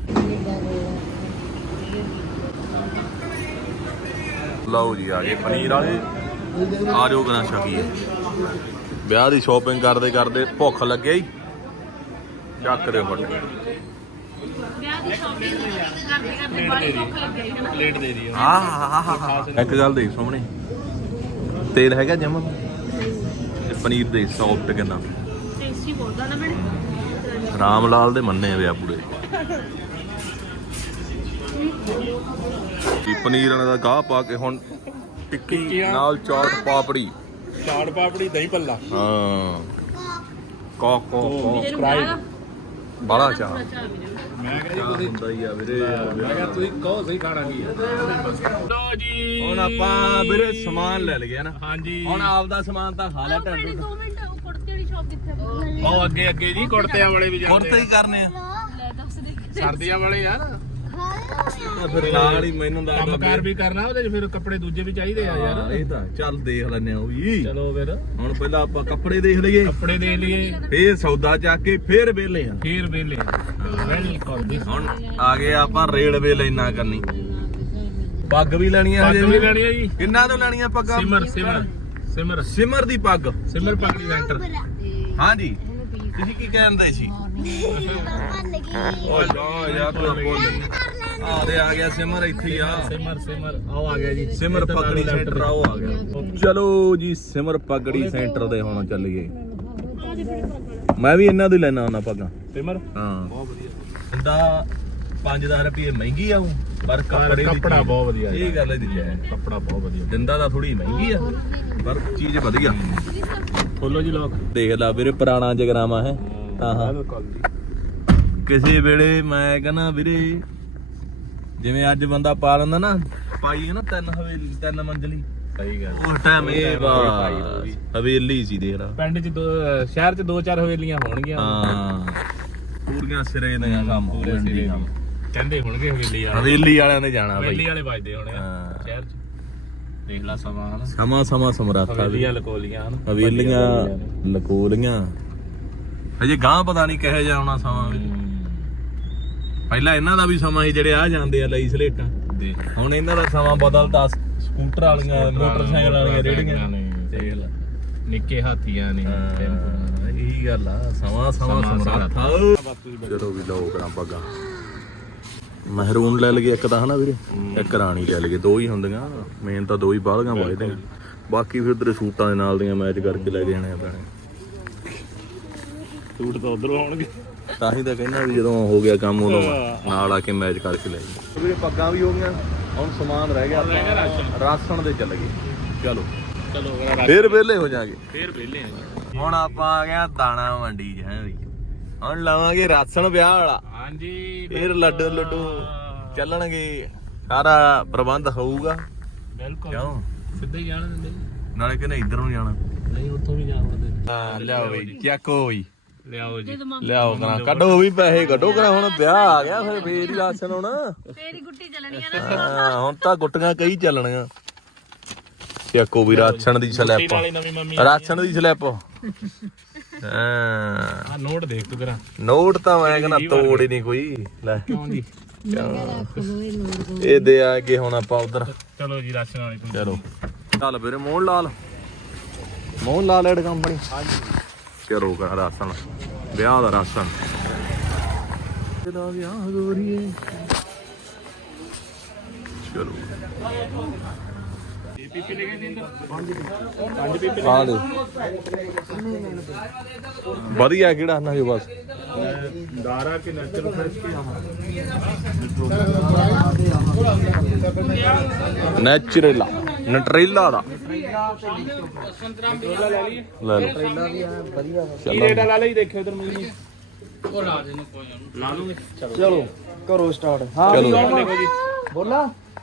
A: ਲਓ ਜੀ ਆ ਗਏ ਪਨੀਰ ਵਾਲੇ। ਆ ਜਾਓ ਕਰਾਂ ਸ਼ਕੀਏ। ਵਿਆਹ ਦੀ ਸ਼ਾਪਿੰਗ ਕਰਦੇ ਕਰਦੇ ਭੁੱਖ ਲੱਗੇ ਹੀ ਚੱਕ ਦੇ ਫਟ।
C: ਵਿਆਹ ਦੀ ਸ਼ਾਪਿੰਗ ਕਰਦੇ ਕਰਦੇ ਬੜੀ ਭੁੱਖ ਲੱਗ ਗਈ ਹਨਾ।
D: ਪਲੇਟ ਦੇ ਦਿਓ।
A: ਇੱਕ ਗੱਲ ਦੇਖ ਸਾਹਮਣੇ, ਤੇਲ ਹੈਗਾ ਜਮਾ ਤੇ ਪਨੀਰ ਦੇ ਸੌਫਟ ਕਿੰਨਾ।
C: ਟੇਸਟੀ ਬਹੁਤ ਆ ਨਾ ਮੈਡਮ।
A: ਰਾਮ ਲਾਲ ਦੇ ਮੰਨੇ ਆ ਵਿਆਹ ਪੂਰੇ। ਜੀ ਪਨੀਰ ਵਾਲਾ ਦਾ ਗਾਹ ਪਾ ਕੇ ਹੁਣ ਟਿੱਕੀ ਨਾਲ ਚਾਟ ਪਾਪੜੀ।
D: ਚਾਟ ਪਾਪੜੀ ਦਹੀਂ ਭੱਲਾ।
A: ਹਾਂ ਕੋ
C: ਵੀਰੇ ਨੂੰ ਬੜਾ
A: ਬੜਾ ਚਾਹ
D: ਮੈਂ ਕਹਿੰਦਾ
A: ਚਾਹ ਹੁੰਦਾ ਹੀ ਆ ਵੀਰੇ।
D: ਮੈਂ ਕਿਹਾ ਤੁਸੀਂ ਕਹੋ ਸਹੀ ਖਾਣਾ ਕੀ ਹੈ। ਲੋ ਜੀ
A: ਹੁਣ ਆਪਾਂ ਵੀਰੇ ਸਮਾਨ ਲੈ ਲਏ ਨਾ।
D: ਹਾਂਜੀ
A: ਹੁਣ ਆਪਦਾ ਸਮਾਨ ਤਾਂ ਖਾ ਲਿਆ
C: ਭੈਣੇ
A: ਟੈਂਟ।
C: 2 ਮਿੰਟ ਉਹ ਕੁੜਤੇ ਵਾਲੀ ਸ਼ਾਪ ਕਿੱਥੇ ਆ?
D: ਉਹ ਅੱਗੇ ਅੱਗੇ ਜੀ ਕੁੜਤਿਆਂ ਵਾਲੇ ਵੀ ਜਾਂਦੇ
A: ਕੁਰਤੇ ਹੀ ਕਰਨੇ ਆ
C: ਲੈ ਦੱਸ ਦੇ।
D: ਸਰਦੀਆਂ ਵਾਲੇ ਯਾਰ।
A: ਫਿਰ ਨਾਲ ਹੀ ਮੈਨੂੰ
D: ਕੰਮਕਾਰ ਵੀ ਕਰਨਾ ਉਹਦੇ ਚ, ਫਿਰ ਕੱਪੜੇ ਦੂਜੇ ਵੀ ਚਾਹੀਦੇ ਆ ਯਾਰ।
A: ਇਹ ਤਾਂ ਚੱਲ ਦੇਖ ਲੈਨੇ ਆ ਉਹ ਵੀ।
D: ਚਲੋ ਫਿਰ
A: ਹੁਣ ਪਹਿਲਾਂ ਆਪਾਂ ਕੱਪੜੇ ਦੇਖ ਲਈਏ,
D: ਕੱਪੜੇ ਦੇ ਲਈਏ,
A: ਫੇਰ ਸੌਦਾ ਚੱਕ ਕੇ ਫੇਰ ਵਿਹਲੇ ਆ।
D: ਫੇਰ ਵੇਲੇ ਵੈਲਕਮ ਜੀ।
A: ਹੁਣ ਆ ਗਏ ਆਪਾਂ ਰੇਲਵੇ ਲਾਈਨਾਂ ਕਰਨੀ। ਪੱਗ ਵੀ ਲੈਣੀ ਆ
D: ਪੱਗ
A: ਹਜੇ
D: ਵੀ ਲੈਣੀ ਆ ਜੀ।
A: ਕਿੰਨਾ ਤੋਂ ਲੈਣੀਆਂ ਪੱਗਾਂ?
D: ਸਿਮਰ
A: ਸਿਮਰ ਦੀ ਪੱਗ।
D: ਸਿਮਰ ਪਗੜੀ ਸੈਂਟਰ।
A: ਹਾਂਜੀ ਤੁਸੀਂ ਕੀ ਕਹਿੰਦੇ ਸੀ? ਓਏ ਨਾ ਯਾਰ ਤੂੰ ਬੋਲ। ਆ ਦੇ ਆ ਗਿਆ ਸਿਮਰ ਇੱਥੇ ਹੀ ਆ।
D: ਸਿਮਰ ਆਓ ਆ ਗਿਆ ਜੀ।
A: ਸਿਮਰ ਪਗੜੀ ਸੈਂਟਰ ਆਓ ਆ ਗਿਆ। ਚਲੋ ਜੀ ਸਿਮਰ ਪਗੜੀ ਸੈਂਟਰ ਦੇ ਹੁਣ ਚੱਲੀਏ। ਮੈਂ ਵੀ ਇਹਨਾਂ ਤੋਂ ਲੈਣਾ ਹੁੰਦਾ ਪੱਗਾਂ।
D: ਸਿਮਰ
A: ਹਾਂ
D: ਬਹੁਤ ਵਧੀਆ।
A: ਹੁੰਦਾ 5-10 ਰੁਪਏ ਮਹਿੰਗੀ ਆਉ ਪਰ ਕੱਪੜੇ ਦੀ
D: ਕੱਪੜਾ
A: ਚੀਜ਼-
D: ਬਹੁਤ ਵਧੀਆ
A: ਇਹ ਗੱਲ ਇਹਦੀ ਹੈ।
D: ਕੱਪੜਾ ਬਹੁਤ ਵਧੀਆ।
A: ਦਿੰਦਾ ਤਾਂ ਥੋੜੀ ਮਹਿੰਗੀ ਆ ਪਰ ਚੀਜ਼ ਵਧੀਆ।
D: ਖੋਲੋ ਜੀ ਲੋਕ।
A: ਦੇਖ ਲਾ ਵੀਰੇ ਪੁਰਾਣਾ ਜਗਰਾਮਾ ਹੈ। ਹਾਂ
D: ਬਿਲਕੁਲ ਜੀ।
A: ਕਿਸੇ ਵੇਲੇ ਮੈਂ ਕਹਿੰਦਾ ਵੀਰੇ ਜਿਵੇਂ ਅੱਜ ਬੰਦਾ ਪਾ ਲੈਂਦਾ ਨਾ ਪਾਈ ਹੈ ਨਾ 3 ਮੰਜ਼ਲੀ।
D: ਸਹੀ ਗੱਲ।
A: ਉਸ ਟਾਈਮ ਇਹ ਹਵੇਲੀ ਸੀ ਦੇਖ ਲਾ।
D: ਪਿੰਡ ਚ ਸ਼ਹਿਰ ਚ 2-4 ਹਵੇਲੀਆਂ ਹੋਣਗੀਆਂ।
A: ਹਾਂ ਪੂਰੀਆਂ ਸਿਰੇ ਦੀਆਂ ਕੰਮ
D: ਪੂਰੇ ਸਿਰੇ ਦੀਆਂ। ਕਹਿੰਦੇ ਹੋਣਗੇ ਹਵੇਲੀ ਵਾਲੇ।
A: ਹਵੇਲੀ ਵਾਲਿਆਂ ਨੇ ਜਾਣਾ
D: ਹਵੇਲੀ
A: ਬਾਈ।
D: ਵਾਲੇ ਵੱਜਦੇ ਹੋਣੇ ਆ
A: ਹਾਂ।
D: ਸ਼ਹਿਰ ਚ। ਦੇਖ ਲਾ ਸਮਾਂ ਹਨਾ।
A: ਸਮਾਂ ਸਮਰਾਤਾ ਵੀ।
D: ਹਵੇਲੀਆਂ ਲਕੋਲੀਆਂ ਹਨ।
A: ਹਵੇਲੀਆਂ ਲਕੋਲੀਆਂ ਹਜੇ ਗਾਂ ਪਤਾ ਨਹੀਂ ਕਿਹੋ ਜਿਹਾ ਆਉਣਾ ਸਮਾਂ ਵੀ। ਪਹਿਲਾਂ ਇਹਨਾਂ ਦਾ ਵੀ ਸਮਾਂ ਸੀ ਜਿਹੜੇ ਆ ਜਾਂਦੇ ਆ ਲਈ ਸਲੇਟਾਂ। ਹੁਣ ਇਹਨਾਂ ਦਾ ਸਮਾਂ ਬਦਲਦਾ। ਸਕੂਟਰ ਵਾਲੀਆਂ ਮੋਟਰਸਾਈਕਲ ਵਾਲੀਆਂ ਰੇੜੀਆਂ
D: ਦੇਖ ਲਾ ਨਿੱਕੇ ਹਾਥੀਆਂ ਨੇ।
A: ਇਹੀ ਗੱਲ ਆ ਸਮਾਂ ਸਮਰਾਤਾ। ਚਲੋ ਵੀ ਲਓ ਕਰਾਂ ਪੱਗਾਂ। ਮਹਿਰੂਨ ਲੈ ਲਈਏ ਇੱਕ ਤਾਂ ਹਨਾ ਵੀਰੇ, ਇੱਕ ਰਾਣੀ ਲੈ ਲਈਏ। 2 ਹੀ ਹੁੰਦੀਆਂ ਮੇਨ ਤਾਂ 2 ਹੀ ਬਾਲਗਾਂ ਵਾਜਦੇ ਆ। ਬਾਕੀ ਫਿਰ ਉਧਰ ਸੂਟਾਂ ਦੇ ਨਾਲ ਦੀਆਂ ਮੈਚ ਕਰਕੇ ਲੈ ਕੇ ਜਾਣੇ ਆ ਪੈਣੇ।
D: ਸੂਟ ਤਾਂ ਉਧਰੋਂ ਆਉਣਗੇ।
A: ਤਾਂ ਹੀ ਤਾਂ ਕਹਿੰਦਾ ਵੀ ਜਦੋਂ ਹੋ ਗਿਆ ਕੰਮ ਉਦੋਂ ਨਾਲ ਆ ਕੇ ਮੈਚ ਕਰਕੇ ਲੈ ਜੀ। ਵੀਰੇ ਪੱਗਾਂ ਵੀ ਹੋ ਗਈਆਂ। ਹੁਣ ਸਮਾਨ ਰਹਿ ਗਿਆ ਰਾਸ਼ਨ ਦੇ ਚੱਲ ਗਏ। ਚਲੋ ਫੇਰ ਵਿਹਲੇ ਹੋ ਜਾਾਂਗੇ।
D: ਫੇਰ ਵਿਹਲੇ ਆ ਜੀ।
A: ਹੁਣ ਆਪਾਂ ਆ ਗਏ ਦਾਣਾ ਮੰਡੀ 'ਚ ਹੈ ਵੀ। ਹੁਣ ਲਵਾਂਗੇ ਰਾਸ਼ਨ ਵਿਆਹ ਵਾਲਾ।
D: ਹਾਂਜੀ
A: ਫੇਰ ਲੱਡੂ ਚੱਲਣਗੇ। ਸਾਰਾ ਪ੍ਰਬੰਧ ਹੋਊਗਾ।
D: ਬਿਲਕੁਲ।
A: ਕਿਉਂ
D: ਸਿੱਧੇ ਹੀ ਜਾਣ ਦਿੰਦੇ।
A: ਨਾਲੇ ਕਹਿੰਦੇ ਇੱਧਰ ਨੂੰ ਜਾਣਾ।
D: ਨਹੀਂ ਉੱਥੋਂ ਵੀ ਜਾਣਦੇ।
A: ਹਾਂ ਲਿਆਓ ਬਈ ਚੱਕੋ ਬਈ
D: ਲਿਆਓ ਜੀ।
A: ਲਿਆਓ ਕਰਾਂ ਕੱਢੋ ਵੀ ਪੈਸੇ ਕੱਢੋ ਕਰਾਂ। ਹੁਣ ਵਿਆਹ ਆ ਗਿਆ ਫਿਰ ਫੇਰ ਹੀ ਰਾਸ਼ਨ ਹੋਣਾ।
C: ਤੇਰੀ ਗੁੱਟੀ ਚੱਲਣੀ ਆ ਨਾ।
A: ਹਾਂ ਹੁਣ ਤਾਂ ਗੁੱਟੀਆਂ ਕਈ ਚੱਲਣੀਆਂ। ਚੱਕੋ ਵੀ ਰਾਸ਼ਨ ਦੀ ਸਲਿੱਪ।
D: ਨਾਲੇ ਨਵੀਂ ਮੰਮੀ
A: ਰਾਸ਼ਨ ਦੀ ਸਲਿੱਪ। ਹਾਂ
D: ਆ ਨੋਟ ਦੇਖ ਤੂੰ ਕਰਾਂ।
A: ਨੋਟ ਤਾਂ ਮੈਂ ਕਹਿੰਦਾ ਤੋੜ ਹੀ ਨਹੀਂ ਕੋਈ। ਲੈ
D: ਕਿਉਂ ਜੀ?
A: ਇਹ ਦੇ ਆ ਕੇ ਹੁਣ ਆਪਾਂ ਉਧਰ।
D: ਚਲੋ ਜੀ ਰਾਸ਼ਨ ਵਾਲੀ ਤੂੰ।
A: ਚਲੋ ਚੱਲ ਵੀਰੇ ਮੋਹਨ ਲਾਲ ਐਡ ਕੰਪਨੀ। ਹਾਂਜੀ ਚਲੋ ਕਰਾਂ ਰਾਸ਼ਨ ਵਿਆਹ ਦਾ ਰਾਸ਼ਨ। ਇਹਦਾ ਵਿਆਹ ਗੋਰੀਏ। ਚਲੋ
D: ਪੀਪੀ ਲੈ ਗਏ ਸੀ ਅੰਦਰ। 5 ਪੀਪੀ
A: ਆ ਦੇ ਵਧੀਆ ਕਿਹੜਾ ਨਾ ਜੋ ਬਸ
D: ਦਾਰਾ ਕੇ ਨੈਚੁਰਲ ਫਰੈਸ਼ ਕੀ
A: ਨੈਚੁਰਲਾ ਨਟਰੇਲਾ ਦਾ
D: ਸੰਤਰਾ ਲੈ ਲਈ।
A: ਲੈ ਲਓ
D: ਕੀ ਰੇਟ ਲਾ ਲਈ ਦੇਖਿਓ ਉਧਰ ਮੈਨੂੰ। ਲਾ ਲੂਗੇ
B: ਚਲੋ ਕਰੋ ਸਟਾਰਟ ਹਾਂ
A: ਚਲੋ।
D: ਦੇਖੋ ਜੀ
B: ਬੋਲਾ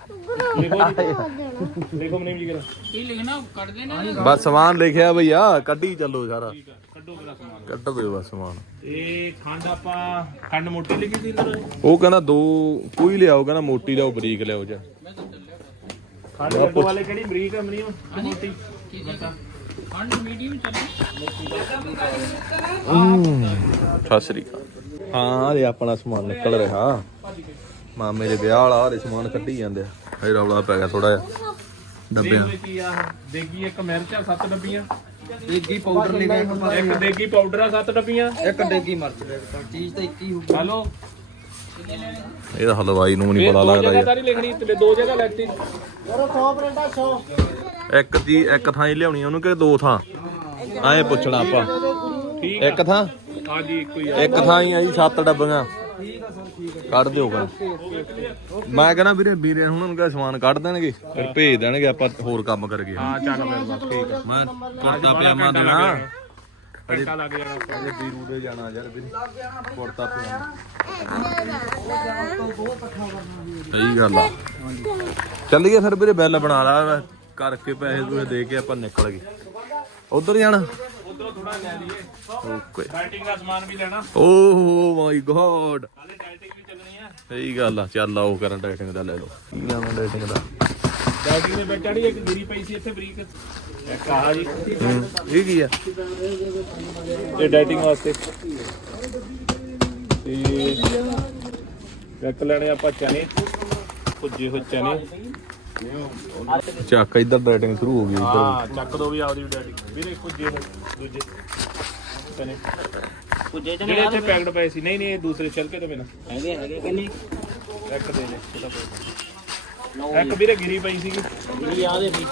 D: ਦੇਖੋ ਮਨੀਮ ਜੀ ਕਰਾ
A: ਬਸ ਸਮਾਨ ਲਿਖਿਆ ਭਈਆ ਕੱਢੀ ਚੱਲੋ ਸਾਰਾ
D: ਕੱਢੋ ਕਿਹੜਾ ਸਮਾਨ
A: ਕੱਢ ਦਿਓ ਬਸ ਸਮਾਨ।
D: ਇਹ ਖੰਡ ਆਪਾਂ ਖੰਡ ਮੋਟੀ ਲਿਖੀ ਸੀ ਇੰਦਰ
A: ਉਹ ਕਹਿੰਦਾ ਦੋ ਕੋਈ ਲਿਆਓ, ਕਹਿੰਦਾ ਮੋਟੀ ਲਿਆਓ ਬਰੀਕ ਲਿਆਓ ਜਾ।
D: ਖੰਡ ਲੱਡੂ ਵਾਲੇ ਕਿਹੜੀ ਬਰੀਕ ਆ ਮਨੀਮ ਮੋਟੀ
A: ਸਤਿ ਸ੍ਰੀ ਅਕਾਲ। ਹਾਂ ਇਹ ਆਪਣਾ ਸਮਾਨ ਨਿਕਲ ਰਿਹਾ, ਮਾਮੇ ਦੇ ਵਿਆਹ ਵਾਲਾ ਹਰੇ ਸਮਾਨ ਕੱਢੀ ਜਾਂਦੇ ਆ। ਇਹ ਰੌਲਾ ਪੈ ਗਿਆ ਥੋੜਾ ਜਿਹਾ ਡੱਬਿਆਂ।
D: ਦੇਗੀ ਕੀ ਆ ਦੇਗੀ ਇੱਕ ਮਿਰਚ ਆ 7 ਡੱਬੀਆਂ,
B: ਦੇਗੀ ਪਾਊਡਰ ਲੈ ਕੇ
D: ਇੱਕ ਦੇਗੀ ਪਾਊਡਰ ਆ 7 ਡੱਬੀਆਂ,
B: ਇੱਕ ਦੇਗੀ ਮਿਰਚ ਲੈ ਕੇ ਚੀਜ਼ ਤਾਂ ਇੱਕ ਹੀ ਹੋਊਗੀ।
D: ਹਲੋ
A: ਇਹ ਤਾਂ ਹਲਵਾਈ ਨੂੰ ਨਹੀਂ ਪਤਾ
D: ਦੋ
A: ਲੱਗਦਾ
D: ਜਗ੍ਹਾ
A: ਯਾਰ।
D: ਤਾਂ ਨਹੀਂ ਲਿਖਣੀ ਤੇ ਦੋ ਜਗ੍ਹਾ ਲੈਤੀ
B: ਕਰੋ 100 ਪਲੇਟਾਂ 100
A: ਇੱਕ ਦੀ ਇੱਕ ਥਾਂ ਹੀ ਲਿਆਉਣੀ ਉਹਨੂੰ ਕਿ ਦੋ ਥਾਂ ਐਂ ਪੁੱਛਣਾ ਆਪਾਂ।
D: ਠੀਕ
A: ਇੱਕ ਥਾਂ
D: ਹਾਂਜੀ ਇੱਕੋ ਹੀ ਆ।
A: ਇੱਕ ਥਾਂ ਹੀ ਆ ਜੀ 7 ਡੱਬੀਆਂ
B: ਠੀਕ ਆ ਸਰ ਠੀਕ ਹੈ
A: ਕੱਢ ਦਿਓ ਗਾ। ਮੈਂ ਕਹਿੰਦਾ ਵੀਰੇ ਹੁਣ ਉਹਨਾਂ ਨੂੰ ਸਮਾਨ ਕੱਢ ਦੇਣਗੇ ਫਿਰ ਭੇਜ ਦੇਣਗੇ, ਆਪਾਂ ਹੋਰ ਕੰਮ ਕਰਗੇ।
D: ਹਾਂ ਚੱਲ ਫਿਰ ਬਸ ਠੀਕ ਆ।
A: ਮੈਂ ਕੁੜਤਾ ਪਜਾਮਾ ਦੇਣਾ
D: ਘੰਟਾ ਲੱਗ ਜਾਣਾ
A: ਅਜੇ ਵੀਰੂ ਦੇ ਜਾਣਾ ਯਾਰ ਵੀਰੇ ਕੁੜਤਾ ਪਜਾਮਾ। ਸਹੀ ਗੱਲ ਆ। ਚੱਲੀਏ ਫਿਰ ਵੀਰੇ ਬਿੱਲ ਬਣਾ ਲਾ ਕਰਕੇ ਪੈਸੇ ਪੂਸੇ ਦੇ ਕੇ ਆਪਾਂ ਨਿਕਲ ਗਏ। ਉਧਰ ਜਾਣਾ
D: ਉਧਰੋਂ ਥੋੜਾ ਲੈ ਲਈਏ,
A: ਓਕੇ।
D: ਡਾਈਟਿੰਗ ਦਾ ਸਮਾਨ ਵੀ ਲੈਣਾ,
A: ਓਹ ਮਾਈ ਗॉड
D: ਹਾਲੇ ਡਾਈਟਿੰਗ ਵੀ ਚੱਲਣੀ ਆ।
A: ਸਹੀ ਗੱਲ ਆ। ਚੱਲ ਆਓ ਕਰਨ ਡਾਈਟਿੰਗ ਦਾ ਲੈ ਲਓ। ਕੀ ਲੈਣਾ ਡਾਈਟਿੰਗ ਦਾ?
D: ਡਾਈਟਿੰਗ ਦੇ ਵਿੱਚ ਜਿਹੜੀ ਇੱਕ ਗਿਰੀ ਪਈ ਸੀ ਇੱਥੇ ਬਰੀਕ, ਇੱਕ ਆਹ ਜੀ
A: ਇਹ ਕੀ ਆ?
D: ਇਹ ਡਾਈਟਿੰਗ ਵਾਸਤੇ। ਤੇ ਇੱਕ ਲੈਣੇ ਆਪਾਂ ਚਨੇ, ਭੁੱਜੇ ਹੋਏ ਚਨੇ।
A: ਚੱਕ ਇੱਧਰ ਡਾਈਟਿੰਗ ਸ਼ੁਰੂ ਹੋ ਗਈ ਇੱਧਰ।
D: ਹਾਂ ਚੱਕ ਦੋ ਵੀ ਆਪਦੀ ਡਾਈਟਿੰਗ ਵੀਰੇ, ਭੁੱਜੇ ਹੋਏ ਦੂਜੇ ਚਨੇ ਜਿਹੜੇ ਇੱਥੇ ਪੈਕਡ ਪਏ ਸੀ। ਨਹੀਂ ਇਹ ਦੂਸਰੇ ਛਿਲਕੇ ਤੋਂ ਬਿਨਾਂ
B: ਹੈਗੇ ਕਿੰਨੀ
D: ਇੱਕ ਦੇ ਦੇ ਇਹਦਾ ਪਊਗਾ। ਇੱਕ ਵੀਰੇ ਗਿਰੀ ਪਈ ਸੀਗੀ
B: ਇਹ ਆ ਦੇ ਵੀ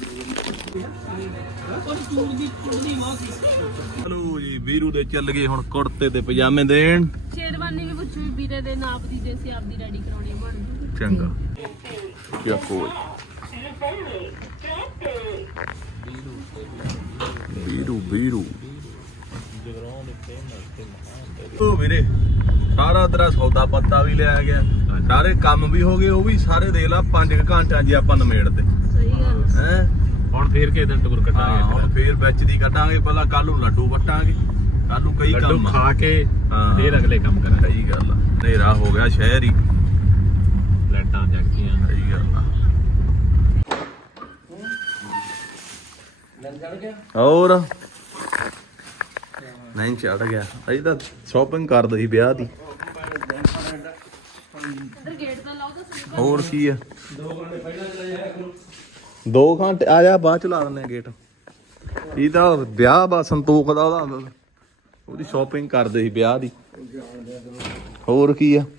A: ਹਲੋ ਜੀ ਵੀਰੂ ਦੇ ਚੱਲ ਗਏ ਹੁਣ ਕੁੜਤੇ ਤੇ ਪਜਾਮੇ ਦੇਣ।
C: ਸ਼ੇਰਵਾਨੀ ਵੀ ਪੁੱਛੂ ਵੀ ਵੀਰੇ ਦੇ ਨਾਪ ਦੀ ਜੇ ਅਸੀਂ ਆਪਦੀ ਰੈਡੀ ਕਰਾਉਣੀ ਬਣ ਜੂ।
A: ਚੰਗਾ ਕੀ ਕੋਈ ਵੀਰੂ ਉਹ ਵੀਰੇ ਸਾਰਾ ਤੇਰਾ ਸੌਦਾ ਪੱਤਾ ਵੀ ਲਿਆ ਗਿਆ, ਸਾਰੇ ਕੰਮ ਵੀ ਹੋ ਗਏ, ਉਹ ਵੀ ਸਾਰੇ ਦੇਖ ਲਾ 5 ਘੰਟਿਆਂ 'ਚ ਆਪਾਂ ਨਿਮੇੜਦੇ
C: ਸਹੀ ਗੱਲ।
A: ਹੈ।
D: ਹੁਣ ਫੇਰ ਕਿਸੇ ਦਿਨ ਟੂਰ
A: ਹਾਂ
D: ਕੱਢਾਂਗੇ।
A: ਹੁਣ ਫੇਰ ਵਿੱਚ ਦੀ ਕੱਢਾਂਗੇ, ਪਹਿਲਾਂ ਕੱਲ ਨੂੰ ਲੱਡੂ ਵੱਟਾਂਗੇ, ਕੱਲ ਨੂੰ ਕਈ
D: ਲੱਡੂ
A: ਕੰਮ ਆ।
D: ਖਾ ਕੇ
A: ਹਾਂ।
D: ਫੇਰ ਅਗਲੇ ਕੰਮ ਕਰਾਂਗੇ।
A: ਸਹੀ ਗੱਲ ਆ। ਹਨੇਰਾ ਹੋ ਗਿਆ ਸ਼ਹਿਰ ਹੀ।
D: ਲਾਈਟਾਂ ਜਗਦੀਆਂ।
A: ਸਹੀ ਗੱਲ ਆ। ਹੋਰ ਨਹੀਂ ਚੜ ਗਿਆ। ਅਜੇ ਤਾਂ ਸ਼ਾਪਿੰਗ ਕਰਦੇ ਸੀ ਵਿਆਹ ਦੀ।
C: ਇੱਧਰ ਗੇਟ ਤਾਂ ਲਾਓ ਤਾਂ ਸਹੀ।
A: ਹੋਰ ਕੀ ਆ? 2 ਘੰਟੇ ਆ ਜਾ, ਬਾਅਦ ਚ ਲਾ ਦਿੰਦੇ ਆ ਗੇਟ। ਇਹ ਤਾਂ ਵਿਆਹ ਬਾ ਸੰਤੋਖ ਦਾ ਉਹਦੀ ਸ਼ਾਪਿੰਗ ਕਰਦੇ ਸੀ ਵਿਆਹ ਦੀ। ਹੋਰ ਕੀ ਆ?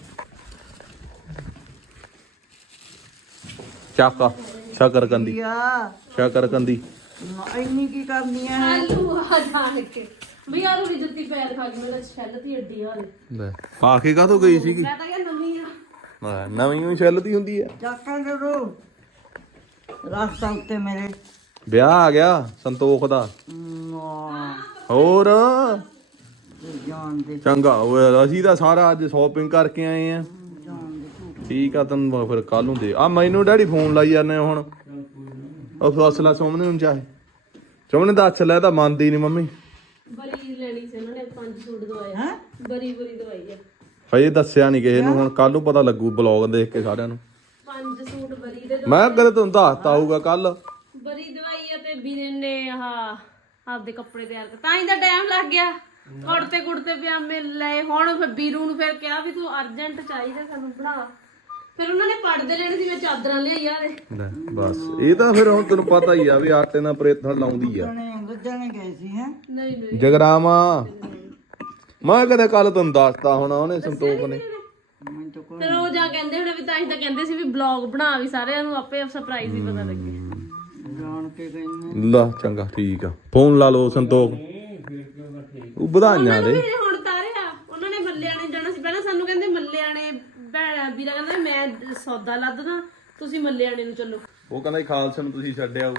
A: ਚਾਕਾ ਸ਼ਕਰਕੰਦੀ ਸ਼ਕਰਕੰਦੀ।
E: ਇੰਨੀ ਕੀ ਕਰਨੀ ਆ?
C: ਆਲੂ ਆ ਜਾਣ ਕੇ ਵੀ ਆਲੂ ਦੀ ਜੁੱਤੀ ਪੈਰ ਖਾ ਗਈ। ਮੇਰਾ ਛੱਲ ਦੀ ਅੱਡੀ ਆ
A: ਲੈ ਪਾ ਕੇ ਕਾਹਤੋਂ ਗਈ ਸੀਗੀ?
C: ਮੈਂ ਤਾਂ ਕਿਹਾ ਨਵੀਂ ਆ।
A: ਨਵੀਂ ਹੀ ਛੱਲਦੀ ਹੁੰਦੀ ਆ।
E: ਚਾਕਾਂ ਜਦੋਂ ਰਸਤਾ ਉੱਤੇ ਮੇਰੇ
A: ਵਿਆਹ ਆ ਗਿਆ ਸੰਤੋਖ ਦਾ। ਹੋਰ
E: ਜਾਣ ਦੇ
A: ਚੰਗਾ ਓਏ, ਅਸੀਂ ਤਾਂ ਸਾਰਾ ਅੱਜ ਸ਼ਾਪਿੰਗ ਕਰਕੇ ਆਏ ਆ। ਠੀਕ ਆ ਤੈਨੂੰ ਫਿਰ ਕੱਲ ਨੂੰ ਦੇ ਆ। ਮੈਨੂੰ ਡੈਡੀ ਫੋਨ ਲਾਈ ਜਾਂਦੇ ਹੁਣ। ਉਹ ਫਸਲਾ ਸੋਮਨੇ ਨੂੰ ਚਾਹੇ ਸੋਮਨੇ ਦੱਸ ਲੈ, ਤਾਂ ਮੰਨਦੀ ਨਹੀਂ ਮੰਮੀ।
C: ਬਰੀ ਲੈਣੀ ਸੀ ਉਹਨਾਂ ਨੇ 5 ਸੂਟ ਦਵਾਏ। ਹੈ ਬਰੀ ਦਵਾਈ ਆ।
A: ਹਜੇ ਦੱਸਿਆ ਨਹੀਂ ਕਿਸੇ ਨੂੰ, ਹੁਣ ਕੱਲ ਨੂੰ ਪਤਾ ਲੱਗੂ ਬਲੌਗ ਦੇਖ ਕੇ ਸਾਰਿਆਂ ਨੂੰ।
C: 5 ਸੂਟ ਬਰੀ ਦੇ
A: ਮੈਂ ਕਦੇ ਤੁਹਾਨੂੰ ਦੱਸਤਾ ਹੋਊਗਾ ਕੱਲ।
C: ਬਰੀ ਦਵਾਈ ਆ ਤੇ ਵੀਰੇ ਨੇ ਆਹ ਆਪਦੇ ਕੱਪੜੇ ਤਿਆਰ ਕਰ ਤਾਂ ਹੀ ਤਾਂ ਟਾਈਮ ਲੱਗ ਗਿਆ। ਕੁੜਤੇ ਪਜਾਮੇ ਲਏ। ਹੁਣ ਫਿਰ ਵੀਰੂ ਨੂੰ ਫਿਰ ਕਿਹਾ ਵੀ ਤੂੰ ਅਰਜੈਂਟ ਚਾਹੀਦਾ ਸਾਨੂੰ ਬਣਾ। ਫਿਰ ਉਹਨਾਂ ਨੇ ਪੜਦੇ ਲੈਣੇ ਸੀ, ਮੈਂ ਚਾਦਰਾਂ ਲਿਆਈ ਆ ਦੇ।
A: ਲੈ ਬਸ ਇਹ ਤਾਂ ਫਿਰ ਹੁਣ ਤੈਨੂੰ ਪਤਾ ਹੀ ਆ ਵੀ ਆਟੇ ਨਾਲ ਪ੍ਰੇਥਣ ਲਾਉਂਦੀ ਆ।
E: ਗੁੱਜਣੇ ਗਏ ਸੀ ਹੈ।
C: ਨਹੀਂ
A: ਜਗਰਾਮਾ ਮੈਂ ਕਦੇ ਕੱਲ ਤੁਹਾਨੂੰ ਦੱਸਤਾ ਹੋਣਾ ਉਹਨੇ ਸੰਤੋਖ ਨੇ।
C: ਫਿਰ ਉਹ ਜਾ ਕਹਿੰਦੇ ਹੁਣ ਵੀ ਤਾਂ ਹੀ ਤਾਂ ਕਹਿੰਦੇ ਸੀ ਵੀ ਬਲੌਗ ਬਣਾ ਵੀ ਸਾਰਿਆਂ ਨੂੰ ਆਪੇ ਸਰਪ੍ਰਾਈਜ਼ ਹੀ ਪਤਾ ਲੱਗੇ।
E: ਜਾਣ ਕੇ ਗਈ
A: ਲਾ ਚੰਗਾ ਠੀਕ ਆ। ਫੋਨ ਲਾ ਲਓ ਸੰਤੋਖ। ਉਹ ਵਧਾਈਆਂ ਦੇ।
C: ਹੁਣ ਤਾਰਿਆ ਉਹਨਾਂ ਨੇ ਮੱਲਿਆਣੇ ਜਾਣਾ ਸੀ। ਪਹਿਲਾਂ ਸਾਨੂੰ ਕਹਿੰਦੇ ਮੱਲਿਆਣੇ ਭੈਣ ਵੀਰਾ ਕਹਿੰਦਾ ਮੈਂ ਸੌਦਾ ਲੱਦਦਾ, ਤੁਸੀਂ ਮੱਲਿਆਣੇ ਨੂੰ ਚੱਲੋ।
A: ਉਹ ਕਹਿੰਦਾ ਖਾਲਸੇ ਨੂੰ ਤੁਸੀਂ ਛੱਡਿਆ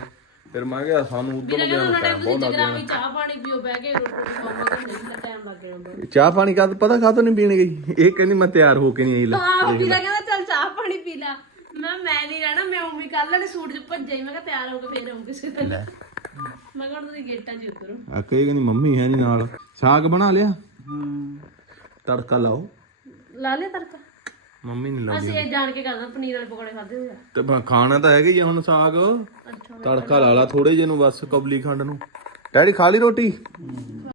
A: ਫਿਰ ਮੈਂ ਕਿਹਾ ਸਾਨੂੰ ਉਧਰ
C: ਵੀਰੇ
A: ਨੂੰ
C: ਕਹਿੰਦਾ
A: ਗਿਆ
C: ਨਾ
A: ਟਾਈਮ ਬਹੁਤ
C: ਤੁਸੀਂ
A: ਲੱਗ
C: ਜਗਰਾਵੀ ਚਾਹ ਪਾਣੀ ਪੀਓ ਬਹਿ ਕੇ ਰੋਟੀ ਖਾਓਗੇ ਤਾਂ ਨਹੀਂ ਤਾਂ ਟਾਈਮ ਲੱਗ ਜਾਂਦਾ
A: ਚਾਹ ਪਾਣੀ ਕਾ ਪਤਾ ਕਾਹਤੋਂ ਨਹੀਂ ਪੀਣ ਗਈ ਇਹ ਕਹਿੰਦੀ ਮੈਂ ਤਿਆਰ ਹੋ ਕੇ ਨਹੀਂ ਆਈ ਲੈ
C: ਹਾਂ ਵੀਰਾ ਕਹਿੰਦਾ ਚੱਲ ਚਾਹ ਪਾਣੀ ਪੀ ਲੈ ਮੈਂ ਨਹੀਂ ਰਹਿਣਾ ਮੈਂ ਉਮੀ ਕੱਲ ਵਾਲੇ ਸੂਟ 'ਚ ਭੱਜਿਆ ਹੀ ਮੈਂ ਕਿਹਾ ਤਿਆਰ ਹੋ ਕੇ ਫੇਰ ਆਉਂ ਕਿਸੇ ਦਿਨ ਮੈਂ ਕਿਹਾ ਹੁਣ ਤੁਸੀਂ ਗੇਟਾਂ 'ਚ ਉਤਰੋ
A: ਆ ਕਹੀ ਕਹਿੰਦੀ ਮੰਮੀ ਹੈ ਨਹੀਂ ਨਾਲ ਸਾਗ ਬਣਾ ਲਿਆ ਤੜਕਾ ਲਾਓ
C: ਲਾ ਲਿਆ ਤੜਕਾ
A: ਮੰਮੀ ਨਹੀਂ ਲਾਉਂਦੀ
C: ਅਸੀਂ ਇਹ ਜਾਣ ਕੇ ਕਰਦਾ ਪਨੀਰ ਵਾਲੇ ਪਕੌੜੇ ਖਾਦੇ ਹੋਇਆ
A: ਤੇ ਖਾਣਾ ਤਾਂ ਹੈਗਾ ਹੀ ਆ ਹੁਣ ਸਾਗ
C: ਅੱਛਾ
A: ਤੜਕਾ ਲਾ ਲਾ ਥੋੜੇ ਜਿਹੇ ਨੂੰ ਬਸ ਕਬਲੀ ਖੰਡ ਨੂੰ ਡੈਡੀ ਖਾ ਲਈ ਰੋਟੀ